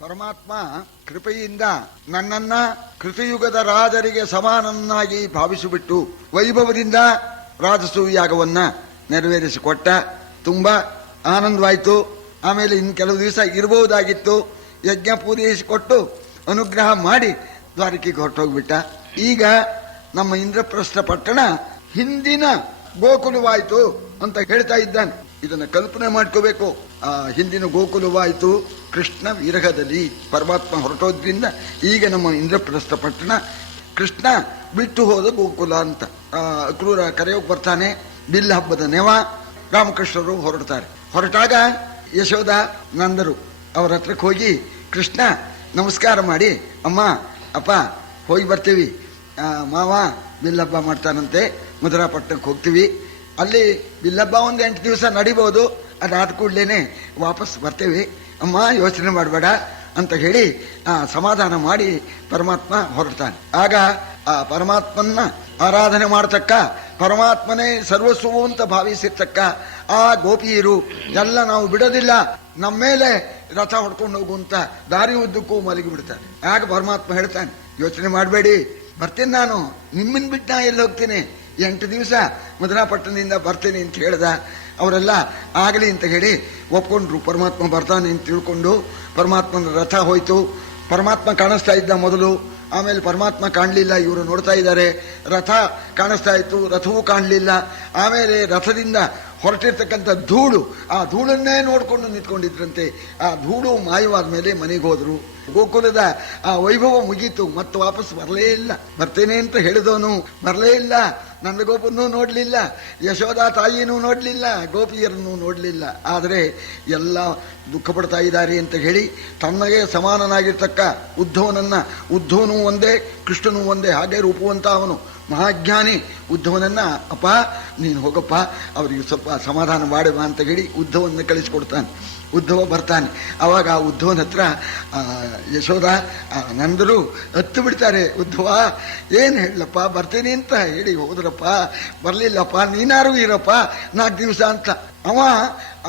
ಪರಮಾತ್ಮ ಕೃಪೆಯಿಂದ ನನ್ನನ್ನ ಕೃತಯುಗದ ರಾಜರಿಗೆ ಸಮಾನನ್ನಾಗಿ ಭಾವಿಸಿಬಿಟ್ಟು ವೈಭವದಿಂದ ರಾಜಸೂಯಾಗವನ್ನ ನೆರವೇರಿಸಿಕೊಟ್ಟ. ತುಂಬಾ ಆನಂದವಾಯಿತು. ಆಮೇಲೆ ಇನ್ನು ಕೆಲವು ದಿವಸ ಇರಬಹುದಾಗಿತ್ತು. ಯಜ್ಞ ಪೂರೈಸಿಕೊಟ್ಟು ಅನುಗ್ರಹ ಮಾಡಿ ದ್ವಾರಕೆಗೆ ಹೊರಟೋಗ್ಬಿಟ್ಟ. ಈಗ ನಮ್ಮ ಇಂದ್ರಪ್ರಸ್ಥ ಪಟ್ಟಣ ಹಿಂದಿನ ಗೋಕುಲವಾಯಿತು ಅಂತ ಹೇಳ್ತಾ ಇದ್ದಾನೆ. ಇದನ್ನ ಕಲ್ಪನೆ ಮಾಡ್ಕೋಬೇಕು. ಹಿಂದಿನ ಗೋಕುಲವಾಯಿತು ಕೃಷ್ಣ ವಿರಹದಲ್ಲಿ. ಪರಮಾತ್ಮ ಹೊರಟೋದ್ರಿಂದ ಈಗ ನಮ್ಮ ಇಂದ್ರಪ್ರಸ್ಥ ಪಟ್ಟಣ ಕೃಷ್ಣ ಬಿಟ್ಟು ಹೋದ ಗೋಕುಲ ಅಂತ ಕ್ರೂರ ಕರೆಯೋಕೆ ಬರ್ತಾನೆ. ಬಿಲ್ ಹಬ್ಬದ ನೆವ ರಾಮಕೃಷ್ಣರು ಹೊರಡ್ತಾರೆ. ಹೊರಟಾಗ ಯಶೋಧ ನಂದರು ಅವರ ಹತ್ರಕ್ಕೆ ಹೋಗಿ ಕೃಷ್ಣ ನಮಸ್ಕಾರ ಮಾಡಿ, ಅಮ್ಮ ಅಪ್ಪ ಹೋಗಿ ಬರ್ತೀವಿ, ಮಾವ ಬಿಲ್ ಹಬ್ಬ ಮಾಡ್ತಾನಂತೆ, ಮಧುರಾ ಪಟ್ಟಣಕ್ಕೆ ಹೋಗ್ತೀವಿ, ಅಲ್ಲಿ ಬಿಲ್ ಹಬ್ಬ ಒಂದು 8 ದಿವಸ ನಡಿಬಹುದು, ಅದಾದ ಕೂಡಲೇ ವಾಪಸ್ ಬರ್ತೇವೆ, ಅಮ್ಮ ಯೋಚನೆ ಮಾಡಬೇಡ ಅಂತ ಹೇಳಿ ಸಮಾಧಾನ ಮಾಡಿ ಪರಮಾತ್ಮ ಹೊರಡ್ತಾನೆ. ಆಗ ಆ ಪರಮಾತ್ಮನ ಆರಾಧನೆ ಮಾಡತಕ್ಕ, ಪರಮಾತ್ಮನೇ ಸರ್ವಸ್ವವು ಅಂತ ಭಾವಿಸಿರ್ತಕ್ಕ ಆ ಗೋಪಿಯರು ಎಲ್ಲ ನಾವು ಬಿಡೋದಿಲ್ಲ, ನಮ್ಮ ಮೇಲೆ ರಥ ಹೊಡ್ಕೊಂಡು ಹೋಗುವಂತ ದಾರಿ ಉದ್ದಕ್ಕೂ ಮಲಗಿ ಬಿಡ್ತಾರೆ. ಆಗ ಪರಮಾತ್ಮ ಹೇಳ್ತಾನೆ, ಯೋಚನೆ ಮಾಡಬೇಡಿ, ಬರ್ತೀನಿ ನಾನು, ನಿಮ್ಮನ್ ಬಿಟ್ಟು ನಾ ಎಲ್ಲಿ ಹೋಗ್ತೀನಿ, 8 ದಿವಸ ಮಧುರಾ ಪಟ್ಟಣದಿಂದ ಬರ್ತೀನಿ ಅಂತ ಹೇಳ್ದ. ಅವರೆಲ್ಲ ಆಗಲಿ ಅಂತ ಹೇಳಿ ಒಪ್ಕೊಂಡ್ರು. ಪರಮಾತ್ಮ ಬರ್ತಾನೆ ಅಂತ ತಿಳ್ಕೊಂಡು ಪರಮಾತ್ಮನ ರಥ ಹೋಯ್ತು. ಪರಮಾತ್ಮ ಕಾಣಿಸ್ತಾ ಇದ್ದ ಮೊದಲು, ಆಮೇಲೆ ಪರಮಾತ್ಮ ಕಾಣಲಿಲ್ಲ, ಇವರು ನೋಡ್ತಾ ಇದ್ದಾರೆ. ರಥ ಕಾಣಿಸ್ತಾ ಇತ್ತು, ರಥವೂ ಕಾಣಲಿಲ್ಲ. ಆಮೇಲೆ ರಥದಿಂದ ಹೊರಟಿರ್ತಕ್ಕಂಥ ಧೂಳು, ಆ ಧೂಳನ್ನೇ ನೋಡ್ಕೊಂಡು ನಿಂತ್ಕೊಂಡಿದ್ರಂತೆ. ಆ ಧೂಳು ಮಾಯವಾದ ಮೇಲೆ ಮನೆಗೆ ಹೋದ್ರು. ಗೋಕುಲದ ಆ ವೈಭವ ಮುಗೀತು. ಮತ್ತೆ ವಾಪಸ್ ಬರಲೇ ಇಲ್ಲ. ಬರ್ತೇನೆ ಅಂತ ಹೇಳಿದವನು ಬರಲೇ ಇಲ್ಲ. ನನ್ನ ಗೋಪನ್ನೂ ನೋಡ್ಲಿಲ್ಲ, ಯಶೋಧ ತಾಯಿನೂ ನೋಡ್ಲಿಲ್ಲ, ಗೋಪಿಯರನ್ನು ನೋಡ್ಲಿಲ್ಲ. ಆದರೆ ಎಲ್ಲ ದುಃಖ ಪಡ್ತಾ ಇದ್ದಾರೆ ಅಂತ ಹೇಳಿ ತನ್ನಗೆ ಸಮಾನನಾಗಿರ್ತಕ್ಕ ಉದ್ಧವನೂ ಒಂದೇ, ಕೃಷ್ಣನೂ ಒಂದೇ, ಹಾಗೆ ರೂಪುವಂತ ಅವನು ಮಹಾಜ್ಞಾನಿ ಉದ್ಧವನನ್ನ, ಅಪ್ಪ ನೀನು ಹೋಗಪ್ಪ, ಅವರಿಗೆ ಸ್ವಲ್ಪ ಸಮಾಧಾನ ಮಾಡುವ ಅಂತ ಹೇಳಿ ಉದ್ಧವನ್ನ ಕಳಿಸಿಕೊಡ್ತಾನೆ. ಉದ್ಧವ ಬರ್ತಾನೆ. ಅವಾಗ ಆ ಉದ್ಧವನ ಹತ್ರ ಯಶೋಧ ನಂದರು ಹತ್ತು ಬಿಡ್ತಾರೆ. ಉದ್ಧವ ಏನು ಹೇಳಪ್ಪ, ಬರ್ತೀನಿ ಅಂತ ಹೇಳಿ ಹೋದ್ರಪ್ಪ, ಬರ್ಲಿಲ್ಲಪ್ಪ, ನೀನಾರು ಇರಪ್ಪ 4 ದಿವಸ ಅಂತ. ಅವ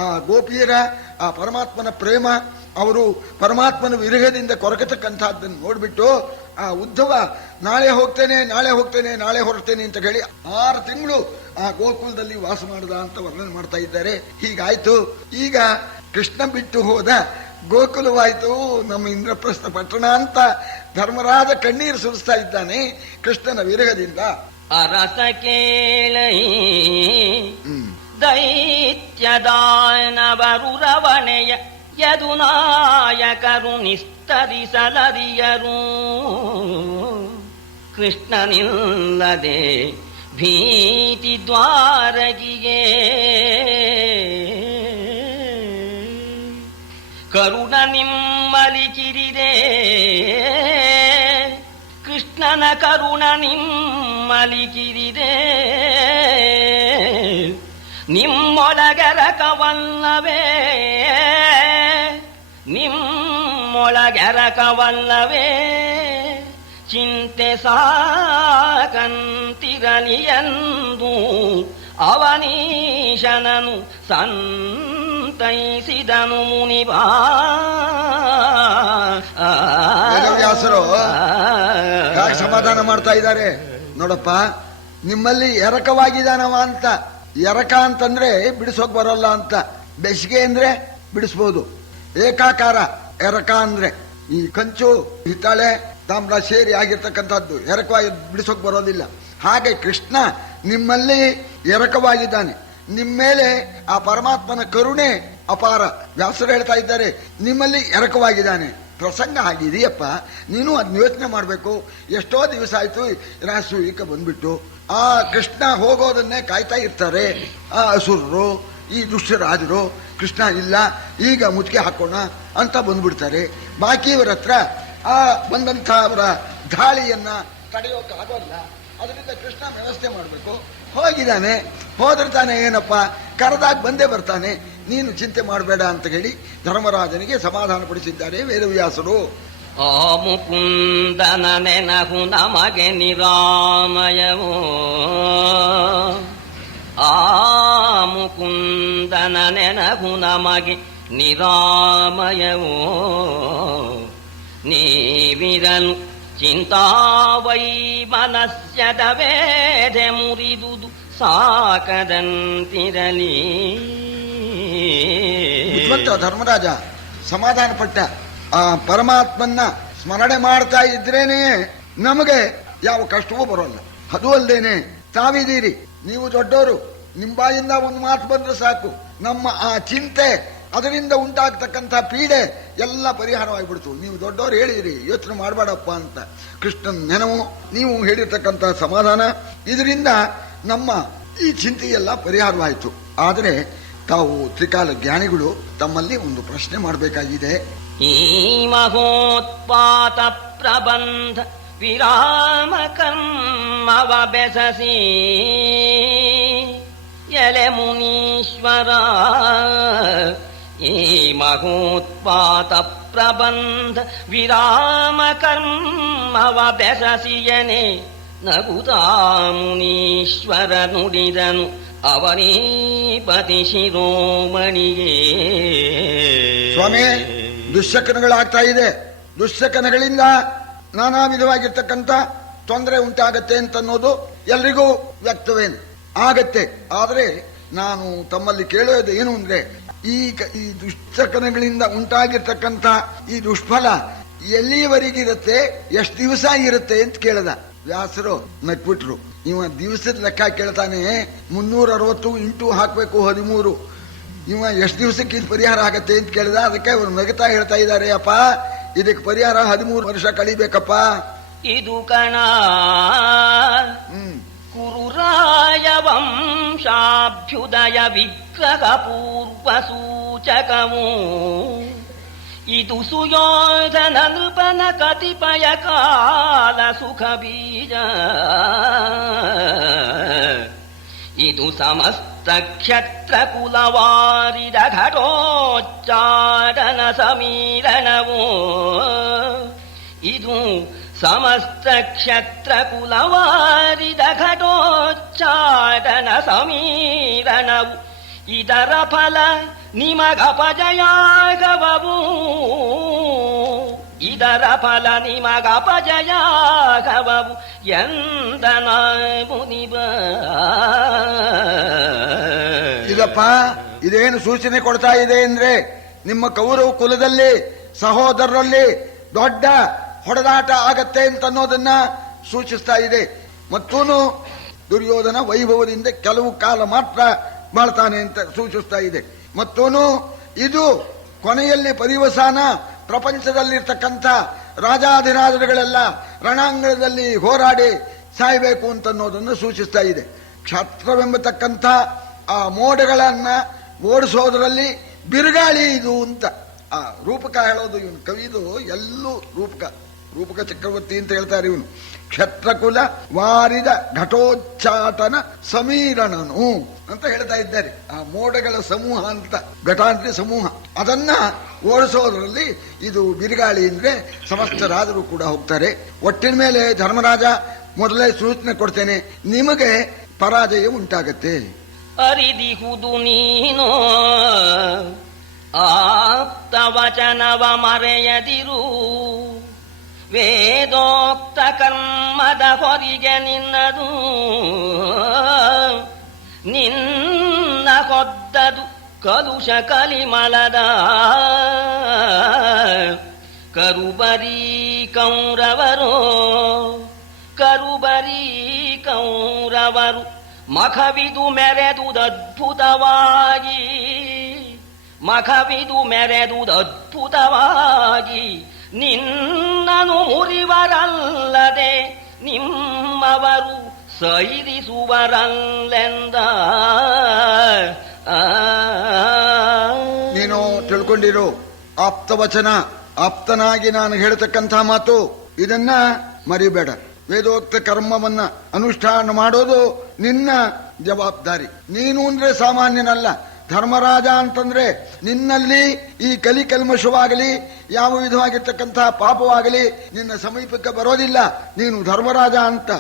ಆ ಗೋಪಿಯರ ಆ ಪರಮಾತ್ಮನ ಪ್ರೇಮ, ಅವರು ಪರಮಾತ್ಮನ ವಿರಹದಿಂದ ಕೊರಗತಕ್ಕಂಥದ್ದನ್ನು ನೋಡ್ಬಿಟ್ಟು ಆ ಉದ್ಧವ ನಾಳೆ ಹೋಗ್ತೇನೆ ನಾಳೆ ಹೊರಡ್ತೇನೆ ಅಂತ ಹೇಳಿ 6 ತಿಂಗಳು ಆ ಗೋಕುಲದಲ್ಲಿ ವಾಸ ಮಾಡಿದ ಅಂತ ವರ್ಣನೆ ಮಾಡ್ತಾ ಇದ್ದಾರೆ. ಹೀಗಾಯ್ತು. ಈಗ ಕೃಷ್ಣ ಬಿಟ್ಟು ಹೋದ ಗೋಕುಲವಾಯ್ತು ನಮ್ಮ ಇಂದ್ರಪ್ರಸ್ಥ ಪಟ್ಟಣ ಅಂತ ಧರ್ಮರಾಜ ಕಣ್ಣೀರು ಸುರಿಸ್ತಾ ಇದ್ದಾನೆ ಕೃಷ್ಣನ ವಿರಹದಿಂದ. ಅರಸ ಕೇಳೈ ದೈತ್ಯದಾನವರುರವಣೆಯ ಯದುನಾಯಕರು ನಿಸ್ತರಿಸಲರಿಯರು. ಕೃಷ್ಣನಿಲ್ಲದೆ ಭೀತಿ ದ್ವಾರಗಿಗೆ ಕರುಣ ನಿಮ್ಮಲಿ ಕಿರಿದೆ. ಕೃಷ್ಣನ ಕರುಣ ನಿಮ್ಮಲಿ ಕಿರಿದೆ. ನಿಮ್ಮೊಳಗರಕವಲ್ಲವೇ ಚಿಂತೆ ಸಾಕಂತಿರಲಿಯಂದು ಅವನೀಶನನು ಸಂತೈಸಿದನು ಮುನಿಬಾ. ವೇದವ್ಯಾಸರು ಯಾಕೆ ಸಮಾಧಾನ ಮಾಡ್ತಾ ಇದ್ದಾರೆ ನೋಡಪ್ಪ, ನಿಮ್ಮಲ್ಲಿ ಎರಕವಾಗಿದ್ದಾನವ ಅಂತ. ಎರಕ ಅಂತಂದ್ರೆ ಬಿಡಿಸೋಕ್ ಬರೋಲ್ಲ ಅಂತ. ಬೆಸಿಗೆ ಅಂದ್ರೆ ಬಿಡಿಸ್ಬೋದು. ಏಕಾಕಾರ ಎರಕ ಅಂದ್ರೆ ಈ ಕಂಚು, ಹಿತ್ತಾಳೆ, ತಾಮ್ರ ಸೇರಿ ಆಗಿರ್ತಕ್ಕಂಥದ್ದು ಎರಕವಾಗಿ ಬಿಡಿಸೋಕ್ ಬರೋದಿಲ್ಲ. ಹಾಗೆ ಕೃಷ್ಣ ನಿಮ್ಮಲ್ಲಿ ಎರಕವಾಗಿದ್ದಾನೆ. ನಿಮ್ಮ ಮೇಲೆ ಆ ಪರಮಾತ್ಮನ ಕರುಣೆ ಅಪಾರ. ವ್ಯಾಸರು ಹೇಳ್ತಾ ಇದ್ದಾರೆ, ನಿಮ್ಮಲ್ಲಿ ಎರಕವಾಗಿದ್ದಾನೆ. ಪ್ರಸಂಗ ಆಗಿದೆಯಪ್ಪ, ನೀನು ಅದನ್ನ ಯೋಚನೆ ಮಾಡಬೇಕು. ಎಷ್ಟೋ ದಿವಸ ಆಯ್ತು ರಾಸೂಯಿಕ ಬಂದ್ಬಿಟ್ಟು ಆ ಕೃಷ್ಣ ಹೋಗೋದನ್ನೇ ಕಾಯ್ತಾ ಇರ್ತಾರೆ ಆ ಅಸುರರು, ಈ ದುಷ್ಟರಾಜರು. ಕೃಷ್ಣ ಇಲ್ಲ, ಈಗ ಮುತ್ತಿಗೆ ಹಾಕೋಣ ಅಂತ ಬಂದ್ಬಿಡ್ತಾರೆ. ಬಾಕಿಯವರ ಹತ್ರ ಆ ಬಂದಂಥ ಅವರ ದಾಳಿಯನ್ನ ತಡೆಯೋಕೆ ಆಗೋಲ್ಲ. ಅದರಿಂದ ಕೃಷ್ಣ ವ್ಯವಸ್ಥೆ ಮಾಡಬೇಕು. ಹೋಗಿದ್ದಾನೆ, ಹೋದಿರ್ತಾನೆ, ಏನಪ್ಪ ಕರೆದಾಗ ಬಂದೇ ಬರ್ತಾನೆ, ನೀನು ಚಿಂತೆ ಮಾಡಬೇಡ ಅಂತ ಹೇಳಿ ಧರ್ಮರಾಜನಿಗೆ ಸಮಾಧಾನ ಪಡಿಸಿದ್ದಾರೆ ವೇದವ್ಯಾಸರು. ಆ ಮುಕುಂದನ ನೆನಹು ನಮಗೆ ನಿರಾಮಯವೋ, ಆ ಮುಕುಂದನ ನೆನಹು ನಮಗೆ ನಿರಾಮಯವೋ. ನುಡಿದನು ಚಿಂತಾವೈ ಮನಸ್ಯದ ವೇದೆ ಮುರಿದುದು ಸಾಕದಂತಿರಲಿ. ಬುದ್ಧಿವಂತ ಧರ್ಮರಾಜ ಸಮಾಧಾನ ಪಟ್ಟ. ಆ ಪರಮಾತ್ಮನ್ನ ಸ್ಮರಣೆ ಮಾಡ್ತಾ ಇದ್ರೇನೆ ನಮಗೆ ಯಾವ ಕಷ್ಟವೂ ಬರೋಲ್ಲ. ಅದು ಅಲ್ದೇನೆ ತಾವಿದ್ದೀರಿ, ನೀವು ದೊಡ್ಡವರು, ನಿಮ್ಮ ಬಾಯಿಂದ ಒಂದು ಮಾತು ಬಂದ್ರೆ ಸಾಕು, ನಮ್ಮ ಆ ಚಿಂತೆ ಅದರಿಂದ ಉಂಟಾಗ್ತಕ್ಕಂಥ ಪೀಡೆ ಎಲ್ಲ ಪರಿಹಾರವಾಗಿಬಿಡ್ತು. ನೀವು ದೊಡ್ಡವರು ಹೇಳಿರಿ, ಯೋಚನೆ ಮಾಡಬೇಡಪ್ಪ ಅಂತ. ಕೃಷ್ಣನ್ ನೆನವು, ನೀವು ಹೇಳಿರ್ತಕ್ಕಂಥ ಸಮಾಧಾನ, ಇದರಿಂದ ನಮ್ಮ ಈ ಚಿಂತೆಯೆಲ್ಲ ಪರಿಹಾರವಾಯಿತು. ಆದರೆ ತಾವು ತ್ರಿಕಾಲ ಜ್ಞಾನಿಗಳು, ತಮ್ಮಲ್ಲಿ ಒಂದು ಪ್ರಶ್ನೆ ಮಾಡಬೇಕಾಗಿದೆ. ಈ ಮಹೋತ್ಪಾತ ಪ್ರಬಂಧ ವಿರಾಮ ಕರ್ಮವ ಬೆಸಸಿ ಎಲೆ ಮುನೀಶ್ವರ. ಈ ಮಹೋತ್ಪಾತ ಪ್ರಬಂಧ ವಿರಾಮ ಕರ್ಮವ ಬೆಸಸಿಯನೆ ನಗುತಾ ಮುನೀಶ್ವರ ನುಡಿದನು ಅವನೀಪತಿ ಶಿರೋಮಣಿಯೇ. ಸ್ವಾಮಿ, ದುಶ್ಶಕನಗಳಾಗ್ತಾ ಇದೆ. ದುಶ್ಶಕನಗಳಿಂದ ನಾನಾ ವಿಧವಾಗಿರ್ತಕ್ಕಂಥ ತೊಂದರೆ ಉಂಟಾಗತ್ತೆ ಅಂತನ್ನೋದು ಎಲ್ರಿಗೂ ವ್ಯಕ್ತವೇನು ಆಗತ್ತೆ. ಆದರೆ ನಾನು ತಮ್ಮಲ್ಲಿ ಕೇಳೋದು ಏನು ಅಂದ್ರೆ, ಈ ದುಶ್ಶಕನಗಳಿಂದ ಉಂಟಾಗಿರ್ತಕ್ಕಂಥ ಈ ದುಷ್ಫಲ ಎಲ್ಲಿಯವರೆಗಿರುತ್ತೆ, ಎಷ್ಟು ದಿವಸ ಇರುತ್ತೆ ಅಂತ ಕೇಳದ. ವ್ಯಾಸರು ನಕ್ಬಿಟ್ರು. ಇವ ದಿವಸದ ಲೆಕ್ಕ ಕೇಳ್ತಾನೆ, 360 ಇಂಟು ಹಾಕ್ಬೇಕು 13. ಇವ ಎಷ್ಟು ದಿವಸಕ್ಕೆ ಇದು ಪರಿಹಾರ ಆಗತ್ತೆ ಅಂತ ಕೇಳಿದ. ಅದಕ್ಕೆ ಅವರು ನಗುತ್ತಾ ಹೇಳ್ತಾ ಇದ್ದಾರೆ, ಅಪ್ಪ ಇದಕ್ಕೆ ಪರಿಹಾರ 13 ವರ್ಷ ಕಳಿಬೇಕಪ್ಪ. ಇದು ಕಣ ಕುರುರಾಯ ವಂಶಾಭ್ಯುದಯ ವಿಗ್ರಹ ಪೂರ್ವ ಸೂಚಕವು. ಇದು ಸುಯೋಧನ ನೃಪನ ಕತಿಪಯ ಕಾಲ ಸುಖ ಬೀಜ. ಇದು ಸಮಸ್ತ ಕ್ಷತ್ರ ಕುಲವಾರಿದ ಘಟೋಚ್ಚಾಟನ ಸಮೀರಣವು. ಇದು ಸಮಸ್ತ ಕ್ಷತ್ರ ಕುಲವಾರಿದ ಘಟೋಚ್ಚಾಟನ ಸಮೀರಣವು. ಇದರ ಫಲ ನಿಮಗಪಜಯಾಗವವು. ಇದರ ಫಲ ನಿಮಗಪಜಯಾಗವವು ಎಂದನ ಮುನಿಬ. ಇದಪ್ಪ ಇದೇನು ಸೂಚನೆ ಕೊಡ್ತಾ ಇದೆ ಅಂದ್ರೆ, ನಿಮ್ಮ ಕೌರವ ಕುಲದಲ್ಲಿ ಸಹೋದರರಲ್ಲಿ ದೊಡ್ಡ ಹೊಡೆದಾಟ ಆಗತ್ತೆ ಅಂತ ಅನ್ನೋದನ್ನ ಸೂಚಿಸ್ತಾ ಇದೆ. ಮತ್ತೂನು ದುರ್ಯೋಧನ ವೈಭವದಿಂದ ಕೆಲವು ಕಾಲ ಮಾತ್ರ ಮಾಡ್ತಾನೆ ಅಂತ ಸೂಚಿಸ್ತಾ ಇದೆ. ಮತ್ತೂನು ಇದು ಕೊನೆಯಲ್ಲಿ ಪರಿವಸಾನ, ಪ್ರಪಂಚದಲ್ಲಿರ್ತಕ್ಕಂಥ ರಾಜಾಧಿರಾಜರುಗಳೆಲ್ಲ ರಣಾಂಗಣದಲ್ಲಿ ಹೋರಾಡಿ ಸಾಯಬೇಕು ಅಂತನ್ನೋದನ್ನು ಸೂಚಿಸ್ತಾ ಇದೆ. ಕ್ಷತ್ರವೆಂಬತಕ್ಕಂಥ ಆ ಮೋಡಗಳನ್ನ ಓಡಿಸೋದ್ರಲ್ಲಿ ಬಿರುಗಾಳಿ ಇದು ಅಂತ ಆ ರೂಪಕ ಹೇಳೋದು. ಇವನು ಕವಿದು ಎಲ್ಲೂ ರೂಪಕ ಚಕ್ರವರ್ತಿ ಅಂತ ಹೇಳ್ತಾರೆ. ಇವನು ಕ್ಷತ್ರಕುಲ ವಾರಿದ ಘಟೋಚ್ಚಾಟನ ಸಮೀರಣನು ಅಂತ ಹೇಳ್ತಾ ಇದ್ದಾರೆ. ಆ ಮೋಡಗಳ ಸಮೂಹ ಅಂತ, ಘಟ ಅಂದ್ರೆ ಸಮೂಹ, ಅದನ್ನ ಓಡಿಸೋದ್ರಲ್ಲಿ ಇದು ಬಿರುಗಾಳಿ ಅಂದ್ರೆ ಸಮಸ್ತ ರಾಜರು ಕೂಡ ಹೋಗ್ತಾರೆ. ಒಟ್ಟಿನ ಮೇಲೆ ಧರ್ಮರಾಜ ಮೊದಲೇ ಸೂಚನೆ ಕೊಡ್ತೇನೆ, ನಿಮಗೆ ಪರಾಜಯ ಉಂಟಾಗತ್ತೆ. ಅರಿದಿಹುದು ನೀನು ಆಪ್ತ ವಚನವ ಮರೆಯದಿರು. ವೇದೋಕ್ತ ಕರ್ಮದ ಹೊರಿಗೆ ನಿನ್ನದು. ನಿನ್ನ ಹೊದ್ದದು ಕಲುಷ ಕಲಿಮಲದ ಕರುಬರಿ ಕೌರವರು. ಕರುಬರಿ ಕೌರವರು ಮಖವಿದು ಮೆರೆದುದದ್ಭುತವಾಗಿ. ಮಖವಿದು ಮೆರೆದುದದ್ಭುತವಾಗಿ ನಿನ್ನನು ಮುರಿವರಲ್ಲದೆ ನಿಮ್ಮವರು ಸೈರಿಸುವರಲ್ಲೆಂದ. ನೀನು ತಿಳ್ಕೊಂಡಿರು, ಆಪ್ತವಚನ, ಆಪ್ತನಾಗಿ ನಾನು ಹೇಳ್ತಕ್ಕಂಥ ಮಾತು, ಇದನ್ನ ಮರಿಬೇಡ. ವೇದೋಕ್ತ ಕರ್ಮವನ್ನ ಅನುಷ್ಠಾನ ಮಾಡೋದು ನಿನ್ನ ಜವಾಬ್ದಾರಿ. ನೀನು ಅಂದ್ರೆ ಸಾಮಾನ್ಯನಲ್ಲ. ಧರ್ಮರಾಜ ಅಂತಂದ್ರೆ ನಿನ್ನಲ್ಲಿ ಈ ಕಲ್ಮಶವಾಗಲಿ ಯಾವ ವಿಧವಾಗಿರ್ತಕ್ಕಂಥ ಪಾಪವಾಗಲಿ ನಿನ್ನ ಸಮೀಪಕ್ಕೆ ಬರೋದಿಲ್ಲ. ನೀನು ಧರ್ಮರಾಜ ಅಂತ.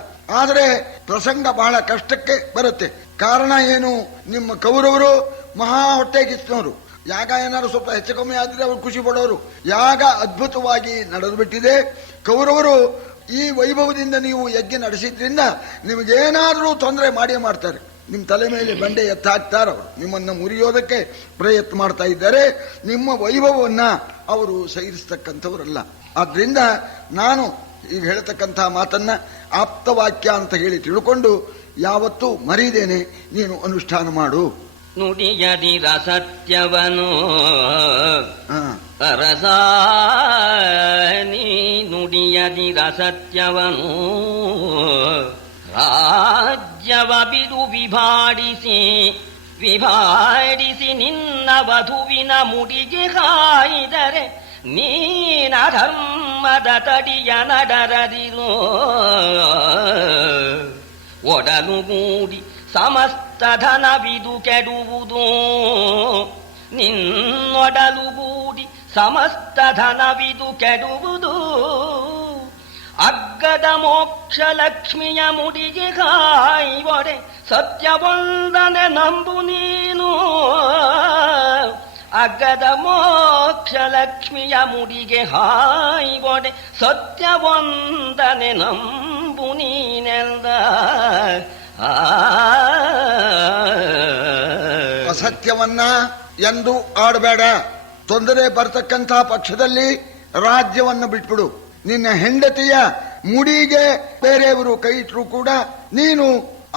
ಆದರೆ ಪ್ರಸಂಗ ಬಹಳ ಕಷ್ಟಕ್ಕೆ ಬರುತ್ತೆ. ಕಾರಣ ಏನು? ನಿಮ್ಮ ಕೌರವರು ಮಹಾ ಹೊಟ್ಟೆಗಿಚ್ಚಿನವರು. ಯಾಗ ಏನಾದ್ರು ಸ್ವಲ್ಪ ಹೆಚ್ಚು ಕಮ್ಮಿ ಆದ್ರೆ ಅವರು ಖುಷಿ ಪಡೋರು. ಯಾಗ ಅದ್ಭುತವಾಗಿ ನಡೆದು ಬಿಟ್ಟಿದೆ. ಕೌರವರು ಈ ವೈಭವದಿಂದ ನೀವು ಯಜ್ಞ ನಡೆಸಿದ್ರಿಂದ ನಿಮಗೇನಾದರೂ ತೊಂದರೆ ಮಾಡೇ ಮಾಡ್ತಾರೆ. ನಿಮ್ಮ ತಲೆ ಮೇಲೆ ಬಂಡೆ ಎತ್ತಾಕ್ತಾರೆ. ಅವರು ನಿಮ್ಮನ್ನು ಮುರಿಯೋದಕ್ಕೆ ಪ್ರಯತ್ನ ಮಾಡ್ತಾ ಇದ್ದಾರೆ. ನಿಮ್ಮ ವೈಭವವನ್ನ ಅವರು ಸಹಿಸ್ತಕ್ಕಂಥವರಲ್ಲ. ಆದ್ರಿಂದ ನಾನು ಈಗ ಹೇಳ್ತಕ್ಕಂಥ ಮಾತನ್ನ ಆಪ್ತವಾಕ್ಯ ಅಂತ ಹೇಳಿ ತಿಳ್ಕೊಂಡು ಯಾವತ್ತೂ ಮರೀದೇನೆ ನೀನು ಅನುಷ್ಠಾನ ಮಾಡು. ನುಡಿಯದಿರ ಸತ್ಯವನು ಅರಸ, ನೀ ನುಡಿಯದಿರ ಸತ್ಯವನು ರಾಜ್ಯವ ಬಿಡು ವಿಭಾಡಿಸಿ ನಿನ್ನ ವಧುವಿನ ಮುಡಿಗೆ ಹಾಯಿದರೆ ನೀನ ಧರ್ಮದ ತಡಿಯ ನಡರದಿರೋ. ಒಡಲುಗೂಡಿ ಸಮಸ್ತ ಧನವಿದು ಕೆಡುವುದು, ನಿನ್ನೊಡಲುಗೂಡಿ ಸಮಸ್ತ ಧನವಿದು ಕೆಡುವುದು. ಅಗ್ಗದ ಮೋಕ್ಷ ಲಕ್ಷ್ಮಿಯ ಮುಡಿಗೆ ಕಾಯುವಡೆ ಸತ್ಯವೊಂದನೆ ನಂಬು ನೀನು. ಅಗ್ಗದ ಮೋಕ್ಷ ಲಕ್ಷ್ಮಿಯ ಮುಡಿಗೆ ಹಾಯುವಡೆ ಸತ್ಯವೊಂದನೆ ನಂಬು ನೀನೆಂದ. ಅಸತ್ಯವನ್ನ ಎಂದು ಆಡಬೇಡ. ತೊಂದರೆ ಬರ್ತಕ್ಕಂಥ ಪಕ್ಷದಲ್ಲಿ ರಾಜ್ಯವನ್ನು ಬಿಟ್ಬಿಡು. ನಿನ್ನ ಹೆಂಡತಿಯ ಮುಡಿಗೆ ಬೇರೆಯವರು ಕೈ ಇಟ್ಟರು ಕೂಡ ನೀನು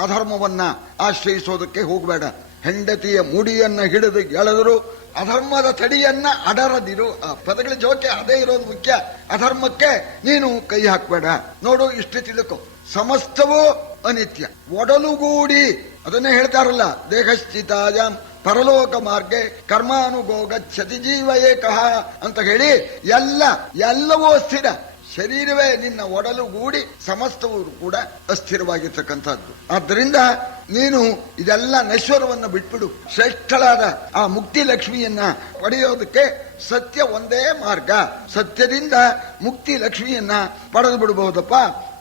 ಅಧರ್ಮವನ್ನ ಆಶ್ರಯಿಸೋದಕ್ಕೆ ಹೋಗಬೇಡ. ಹೆಂಡತಿಯ ಮುಡಿಯನ್ನ ಹಿಡಿದು ಎಳೆದರು ಅಧರ್ಮದ ತಡಿಯನ್ನ ಅಡರದಿರು. ಆ ಪದಗಳ ಜೋಕೆ ಅದೇ ಇರೋದು ಮುಖ್ಯ. ಅಧರ್ಮಕ್ಕೆ ನೀನು ಕೈ ಹಾಕಬೇಡ. ನೋಡು, ಇಷ್ಟು ತಿಳ್ಕೊ, ಸಮಸ್ತವೂ ಅನಿತ್ಯ. ಒಡಲುಗೂಡಿ ಅದನ್ನೇ ಹೇಳ್ತಾರಲ್ಲ, ದೇಹಸ್ಥಿತಾಯ ಪರಲೋಕ ಮಾರ್ಗೆ ಕರ್ಮಾನುಗೋಗಚ್ಚತಿ ಜೀವ ಏಕಃ ಅಂತ ಹೇಳಿ ಎಲ್ಲವೂ ಸ್ಥಿರ. ಶರೀರವೇ ನಿನ್ನ ಒಡಲುಗೂಡಿ ಸಮಸ್ತವೂ ಕೂಡ ಅಸ್ಥಿರವಾಗಿರ್ತಕ್ಕಂಥದ್ದು. ಆದ್ದರಿಂದ ನೀನು ಇದೆಲ್ಲ ನಶ್ವರವನ್ನು ಬಿಟ್ಬಿಡು. ಶ್ರೇಷ್ಠಳಾದ ಆ ಮುಕ್ತಿ ಲಕ್ಷ್ಮಿಯನ್ನ ಪಡೆಯೋದಕ್ಕೆ ಸತ್ಯ ಒಂದೇ ಮಾರ್ಗ. ಸತ್ಯದಿಂದ ಮುಕ್ತಿ ಲಕ್ಷ್ಮಿಯನ್ನ ಪಡೆದು ಬಿಡಬಹುದಪ್ಪ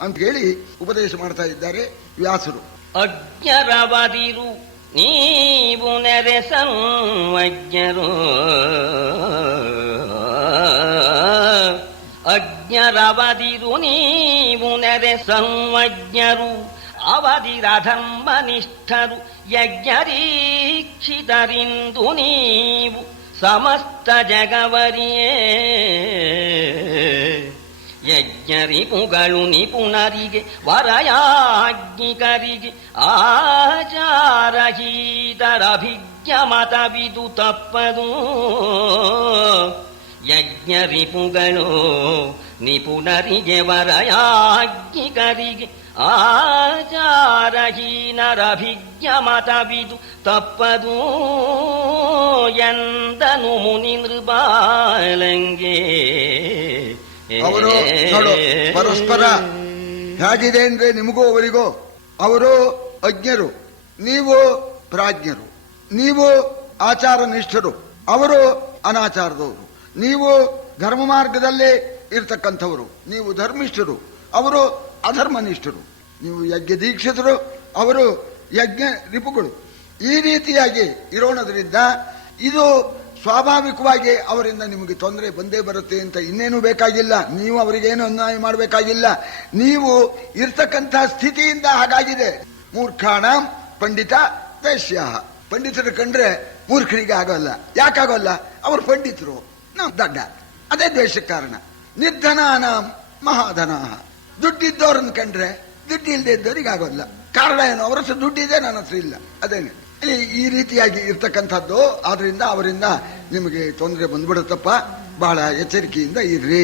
ಅಂತ ಹೇಳಿ ಉಪದೇಶ ಮಾಡ್ತಾ ಇದ್ದಾರೆ ವ್ಯಾಸರು. ಅಜ್ಞರವದಿರು ನೀವು ನೆರೆ ಸಂವಜ್ಞರು, ಅಜ್ಞರವದಿರು ನೀವು ನೆರೆ ಸಂವಜ್ಞರು, ಅವಧಿರ ಧರ್ಮನಿಷ್ಠರು ಯಜ್ಞರೀಕ್ಷಿತರಿಂದು ನೀವು ಸಮಸ್ತ ಜಗವರಿಯೇ. ಯಜ್ಞರಿಪುಗಳು ನಿಪುಣರಿಗೆ ವರಯಾಜ್ಞಿಕರಿಗೆ ಆಚಾರಹೀತರಭಿಜ್ಞಮತವಿದು ತಪ್ಪದು. ಯಜ್ಞರಿಪುಗಳು ನಿಪುಣರಿಗೆ ವರಯಾಜ್ಞಿಕರಿಗೆ ಆಚಾರಹೀನರಭಿಜ್ಞಮತವಿದು ತಪ್ಪದು ಎಂದನು ಮುನಿ ನೃಪಾಲಂಗೆ. ಅವರು ನೋಡು, ಪರಸ್ಪರ ಹೇಗಿದೆ ಅಂದ್ರೆ ನಿಮಗೂ ಅವರಿಗೂ, ಅವರು ಅಜ್ಞರು, ನೀವು ಪ್ರಾಜ್ಞರು. ನೀವು ಆಚಾರ ನಿಷ್ಠರು, ಅವರು ಅನಾಚಾರದವರು. ನೀವು ಧರ್ಮ ಮಾರ್ಗದಲ್ಲೇ ಇರ್ತಕ್ಕಂಥವರು, ನೀವು ಧರ್ಮಿಷ್ಠರು, ಅವರು ಅಧರ್ಮನಿಷ್ಠರು. ನೀವು ಯಜ್ಞ ದೀಕ್ಷಿತರು, ಅವರು ಯಜ್ಞ ರಿಪುಗಳು. ಈ ರೀತಿಯಾಗಿ ಇರೋಣದ್ರಿಂದ ಇದು ಸ್ವಾಭಾವಿಕವಾಗಿ ಅವರಿಂದ ನಿಮಗೆ ತೊಂದರೆ ಬಂದೇ ಬರುತ್ತೆ ಅಂತ ಇನ್ನೇನು ಬೇಕಾಗಿಲ್ಲ. ನೀವು ಅವರಿಗೇನು ಅನ್ಯಾಯ ಮಾಡಬೇಕಾಗಿಲ್ಲ. ನೀವು ಇರ್ತಕ್ಕಂಥ ಸ್ಥಿತಿಯಿಂದ ಹಾಗಾಗಿದೆ. ಮೂರ್ಖಾಣ ಪಂಡಿತ ವೇಶ್ಯ. ಪಂಡಿತರು ಕಂಡ್ರೆ ಮೂರ್ಖನಿಗೆ ಆಗೋಲ್ಲ. ಯಾಕಾಗೋಲ್ಲ? ಅವರು ಪಂಡಿತರು, ನಾವು ದಡ್ಡ. ಅದೇ ದ್ವೇಷಕ್ಕೆ ಕಾರಣ. ನಿರ್ಧನಾನ ಮಹಾಧನ. ದುಡ್ಡಿದ್ದವ್ರನ್ನ ಕಂಡ್ರೆ ದುಡ್ಡು ಇಲ್ಲದೆ ಇದ್ದವ್ರಿಗೆ ಆಗೋಲ್ಲ. ಕಾರಣ ಏನು? ಅವರ ಹತ್ರ ದುಡ್ಡಿದೆ, ನನ್ನ ಹತ್ರ ಇಲ್ಲ. ಅದೇನೆ ಈ ರೀತಿಯಾಗಿ ಇರ್ತಕ್ಕಂಥದ್ದು. ಆದ್ರಿಂದ ಅವರಿಂದ ನಿಮಗೆ ತೊಂದರೆ ಬಂದ್ಬಿಡುತ್ತಪ್ಪ. ಬಹಳ ಎಚ್ಚರಿಕೆಯಿಂದ ಇರ್ರಿ.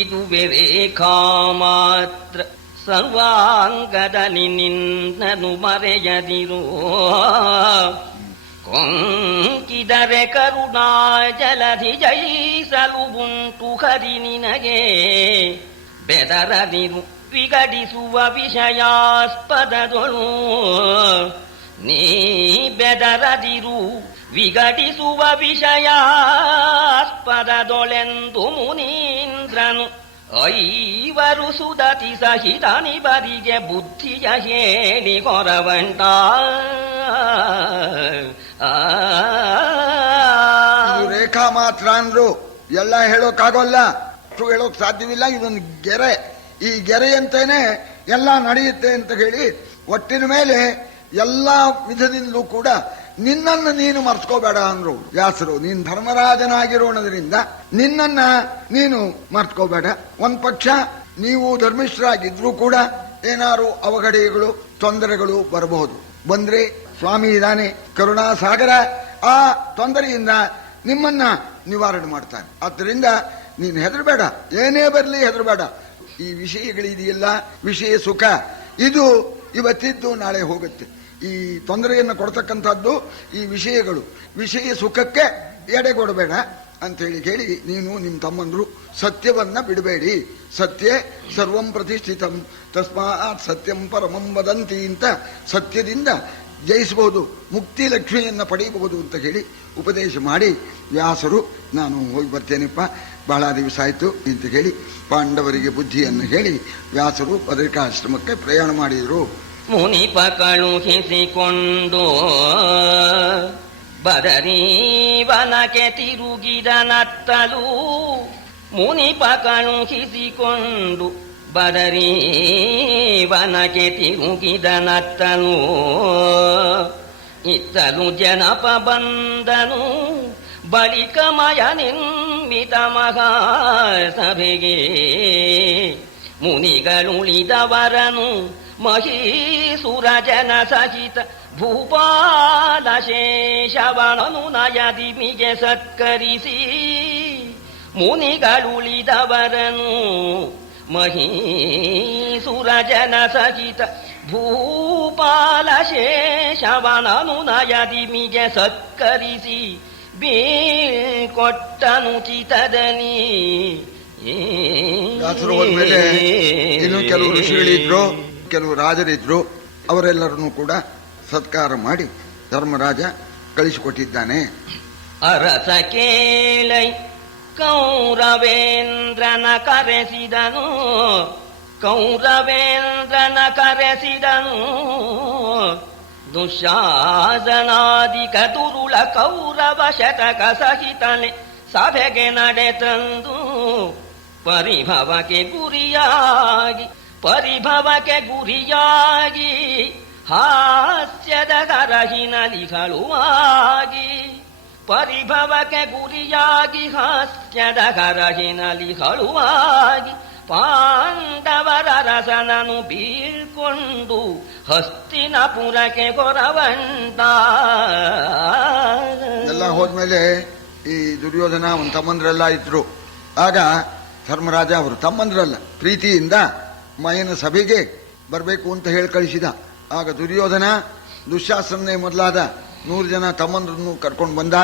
ಇದುವೇ ರೇಖಾ ಮಾತ್ರ ಸರ್ವಾಂಗದಲ್ಲಿ ನಿನ್ನನು ಮರೆಯದಿರು. ಕೊಂಕಿದರೆ ಕರುಣಾ ಜಲಧಿ ಜಯಿಸಲು ಉಂಟು ಹರಿ ನಿನಗೆ. ಬೆದರದಿರು ವಿಗಡಿಸುವ ವಿಷಯಾಸ್ಪದದೊಳು. ನೀ ಬೆದರದಿರು ವಿಗಡಿಸುವ ವಿಷಯಾಸ್ಪದದೊಳೆಂದು ಮುನೀಂದ್ರನು ಐವರು ಸುದತಿ ಸಹಿತನಿಬರಿಗೆ ಬುದ್ಧಿಯ ಹೇಳಿ ಹೊರವಂಟ. ಮಾತ್ರ ಅಂದ್ರು ಎಲ್ಲ ಹೇಳೋಕ್ಕಾಗೋಲ್ಲ, ಅಷ್ಟು ಹೇಳೋಕ್ ಸಾಧ್ಯವಿಲ್ಲ. ಇದೊಂದು ಗೆರೆ, ಈ ಗೆರೆಯಂತೇನೆ ಎಲ್ಲ ನಡೆಯುತ್ತೆ ಅಂತ ಹೇಳಿ ಒಟ್ಟಿನ ಮೇಲೆ ಎಲ್ಲಾ ವಿಧದಿಂದಲೂ ಕೂಡ ನಿನ್ನನ್ನು ನೀನು ಮರ್ತ್ಕೋಬೇಡ ಅಂದ್ರು ವ್ಯಾಸರು. ನೀನು ಧರ್ಮರಾಜನಾಗಿರೋಣದ್ರಿಂದ ನಿನ್ನನ್ನ ನೀನು ಮರ್ತ್ಕೋಬೇಡ. ಒಂದ್ ಪಕ್ಷ ನೀವು ಧರ್ಮಿಷ್ಠರಾಗಿದ್ರೂ ಕೂಡ ಏನಾರು ಅವಘಡೆಗಳು ತೊಂದರೆಗಳು ಬರಬಹುದು. ಬಂದ್ರೆ ಸ್ವಾಮಿ ಇದ್ದಾನೆ ಕರುಣಾಸಾಗರ, ಆ ತೊಂದರೆಯಿಂದ ನಿಮ್ಮನ್ನ ನಿವಾರಣೆ ಮಾಡ್ತಾನೆ. ಆದ್ದರಿಂದ ನೀನು ಹೆದರಬೇಡ, ಏನೇ ಬರಲಿ ಹೆದರಬೇಡ. ಈ ವಿಷಯಗಳಿದೆಯಲ್ಲ, ವಿಷಯ ಸುಖ, ಇದು ಇವತ್ತಿದ್ದು ನಾಳೆ ಹೋಗುತ್ತೆ. ಈ ತೊಂದರೆಯನ್ನು ಕೊಡ್ತಕ್ಕಂಥದ್ದು ಈ ವಿಷಯಗಳು. ವಿಷಯ ಸುಖಕ್ಕೆ ಎಡೆಗೊಡಬೇಡ ಅಂತೇಳಿ ಹೇಳಿ ನೀನು ನಿಮ್ಮ ತಮ್ಮಂದ್ರು ಸತ್ಯವನ್ನ ಬಿಡಬೇಡಿ. ಸತ್ಯ ಸರ್ವಂ ಪ್ರತಿಷ್ಠಿತಂ ತಸ್ಮಾತ್ ಸತ್ಯಂ ಪರಮಂ ವದಂತಿ ಅಂತ ಸತ್ಯದಿಂದ ಜಯಿಸಬಹುದು, ಮುಕ್ತಿ ಲಕ್ಷ್ಮಿಯನ್ನ ಪಡೆಯಬಹುದು ಅಂತ ಹೇಳಿ ಉಪದೇಶ ಮಾಡಿ ವ್ಯಾಸರು ನಾನು ಹೋಗಿ ಬರ್ತೇನೆಪ್ಪ, ಬಹಳ ದಿವಸ ಆಯಿತು ಅಂತ ಹೇಳಿ ಪಾಂಡವರಿಗೆ ಬುದ್ಧಿಯನ್ನು ಹೇಳಿ ವ್ಯಾಸರು ಬದರಿಕಾಶ್ರಮಕ್ಕೆ ಪ್ರಯಾಣ ಮಾಡಿದರು. ಮುನಿಪ ಕಳುಹಿಸಿಕೊಂಡು ಬದರೀವನಕ್ಕೆ ತಿರುಗಿದ ನತ್ತಲು, ಮುನಿಪ ಕಳುಹಿಸಿಕೊಂಡು ಬದರೀವನಕ್ಕೆ ತಿರುಗಿದ ನತ್ತಲು, ಇತ್ತಲು ಜನಪ ಬಂದನು ಬಳಿಕ ಮಯ ನಿರ್ಮಿತ ಮಹಾಸಭೆಗೆ. ಮುನಿಗಳುಳಿದವರನು ಮಹೀಸುರ ಜನ ಸಹಿತ ಭೂಪಾಲ ಶೇಷವನನು ನಯದಿಮಿಗೆ ಸತ್ಕರಿಸಿ. ಮುನಿಗಳುಳಿದವರನು ಮಹೀಸುರ ಜನ ಸಹಿತ ಭೂಪಾಲ ಶೇಷವನನು ನಯದಿಮಿಗೆ ಸತ್ಕರಿಸಿ ಬೀಳ್ಕೊಟ್ಟನು ಚಿತದನಿ. ಹೋದ್ಮೇಲೆ ಇನ್ನು ಕೆಲವು ಋಷಿಗಳಿದ್ರು, ಕೆಲವು ರಾಜರಿದ್ರು. ಅವರೆಲ್ಲರನ್ನೂ ಕೂಡ ಸತ್ಕಾರ ಮಾಡಿ ಧರ್ಮರಾಜ ಕಳಿಸಿಕೊಟ್ಟಿದ್ದಾನೆ. ಅರಸ ಕೇಳೈ ಕೌರವೇಂದ್ರನ ಕರೆಸಿದನು, ಕೌರವೇಂದ್ರನ ಕರೆಸಿದನು. ದುಶಾಸನಾದಿಕ ದುರುಳ ಕೌರವ ಶತಕ ಸಹಿತನೆ ಸಭೆಗೆ ನಡೆತಂದು ಪರಿಭವಕ್ಕೆ ಗುರಿಯಾಗಿ ಹಾಸ್ಯದ ಕರಹಿನಲಿಹಳುವಾಗಿ. ಪರಿಭವಕ್ಕೆ ಗುರಿಯಾಗಿ ಹಾಸ್ಯದ ಕರಹಿನಲಿಹಳುವಾಗಿ ಪಾಂಡವರ ರಸನನು ಬೀಳ್ಕೊಂಡು ಹಸ್ತಿನಪುರಕ್ಕೆ ಕೊರವಂತ. ಎಲ್ಲ ಹೋದ್ಮೇಲೆ ಈ ದುರ್ಯೋಧನ ಅವನ ತಮ್ಮಂದ್ರೆಲ್ಲ ಇದ್ರು. ಆಗ ಧರ್ಮರಾಜ ಅವರು ತಮ್ಮಂದ್ರಲ್ಲ ಪ್ರೀತಿಯಿಂದ ಮಯನ ಸಭೆಗೆ ಬರಬೇಕು ಅಂತ ಹೇಳಿ ಕಳಿಸಿದ. ಆಗ ದುರ್ಯೋಧನ ದುಶ್ಯಾಸನೆ ಮೊದಲಾದ 100 ಜನ ತಮ್ಮಂದ್ರನ್ನು ಕರ್ಕೊಂಡು ಬಂದ.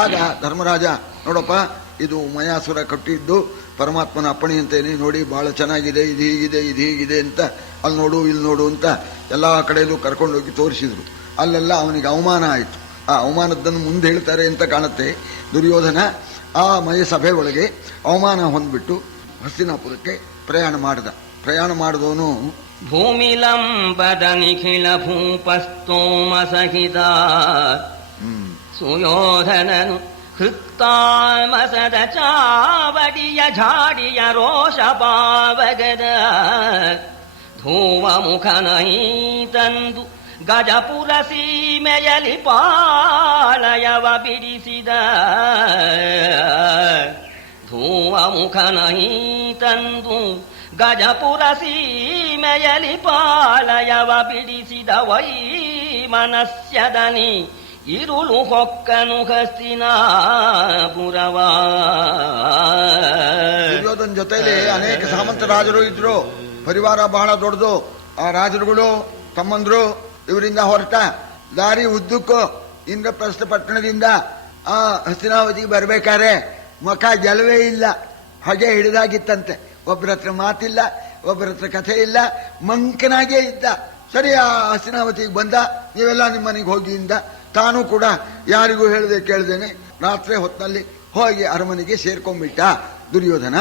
ಆಗ ಧರ್ಮರಾಜ, ನೋಡಪ್ಪ, ಇದು ಮಯಾಸುರ ಕಟ್ಟಿದ್ದು ಪರಮಾತ್ಮನ ಅಪ್ಪಣೆ ಅಂತೇನೆ, ನೋಡಿ ಬಹಳ ಚೆನ್ನಾಗಿದೆ, ಇದು ಹೀಗಿದೆ, ಇದು ಹೀಗಿದೆ ಅಂತ, ಅಲ್ಲಿ ನೋಡು ಇಲ್ಲಿ ನೋಡು ಅಂತ ಎಲ್ಲಾ ಕಡೆಯಲ್ಲೂ ಕರ್ಕೊಂಡೋಗಿ ತೋರಿಸಿದ್ರು. ಅಲ್ಲೆಲ್ಲ ಅವನಿಗೆ ಅವಮಾನ ಆಯಿತು. ಆ ಅವಮಾನದ್ದನ್ನು ಮುಂದೆ ಹೇಳ್ತಾರೆ ಅಂತ ಕಾಣುತ್ತೆ. ದುರ್ಯೋಧನ ಆ ಮಯ ಸಭೆ ಒಳಗೆ ಅವಮಾನ ಹೊಂದ್ಬಿಟ್ಟು ಹಸ್ತಿನಾಪುರಕ್ಕೆ ಪ್ರಯಾಣ ಮಾಡಿದವನು ಭೂಮಿಲಂಬದ ನಿಖಿಲ ಭೂಪಸ್ತೋಮ ಸಹಿತ ಸುಯೋಧನನು ಹೃತ್ತಾಮಸದ ಚಾವಡಿಯ ಝಾಡಿಯ ರೋಷ ಪಾವಗದ ಧೂಮ ಮುಖನೈ ತಂದು ಗಜಪುರ ಸೀಮೆಯಲಿ ಪಾಳಯವ ಬಿಡಿಸಿದ. ಧೂಮ ಮುಖನೈ ತಂದು ಗಜಪುರ ಸೀಮೆಯಲಿ ಪಾಳಯವ ಬಿಡಿಸಿದ. ವೈ ಮನಸ್ಯದನಿ ಇರುಳು ಹೊಕ್ಕನು ಹಸ್ತಿನಾಪುರವ. ದುರ್ಯೋಧನ ಜೊತೆಲಿ ಅನೇಕ ಸಾಮಂತ ರಾಜರು ಇದ್ರು. ಪರಿವಾರ ಬಹಳ ದೊಡ್ಡದು. ಆ ರಾಜರುಗಳು ತಮ್ಮಂದ್ರು ಇವರಿಂದ ಹೊರಟ ದಾರಿ ಉದ್ದಕ್ಕೂ ಇಂದ್ರಪ್ರಸ್ಥ ಪಟ್ಟಣದಿಂದ ಆ ಹಸ್ತಿನಾವತಿಗೆ ಬರ್ಬೇಕಾದ್ರೆ ಮುಖ ಗೆಲುವೇ ಇಲ್ಲ, ಹಾಗೆ ಹಿಡಿದಾಗಿತ್ತಂತೆ. ಒಬ್ಬರ ಹತ್ರ ಮಾತಿಲ್ಲ, ಒಬ್ಬರ ಹತ್ರ ಕಥೆ ಇಲ್ಲ, ಮಂಕನಾಗೇ ಇದ್ದ. ಸರಿ, ಆ ಹಸ್ತಿನಾವತಿಗೆ ಬಂದ. ನೀವೆಲ್ಲ ನಿಮ್ಮ ಮನೆಗೆ ಹೋಗಿ ಇಂದ. ತಾನು ಕೂಡ ಯಾರಿಗೂ ಹೇಳದೆ ಕೇಳ್ದೇನೆ ರಾತ್ರಿ ಹೊತ್ತಿನಲ್ಲಿ ಹೋಗಿ ಅರಮನೆಗೆ ಸೇರ್ಕೊಂಡ್ಬಿಟ್ಟ ದುರ್ಯೋಧನ.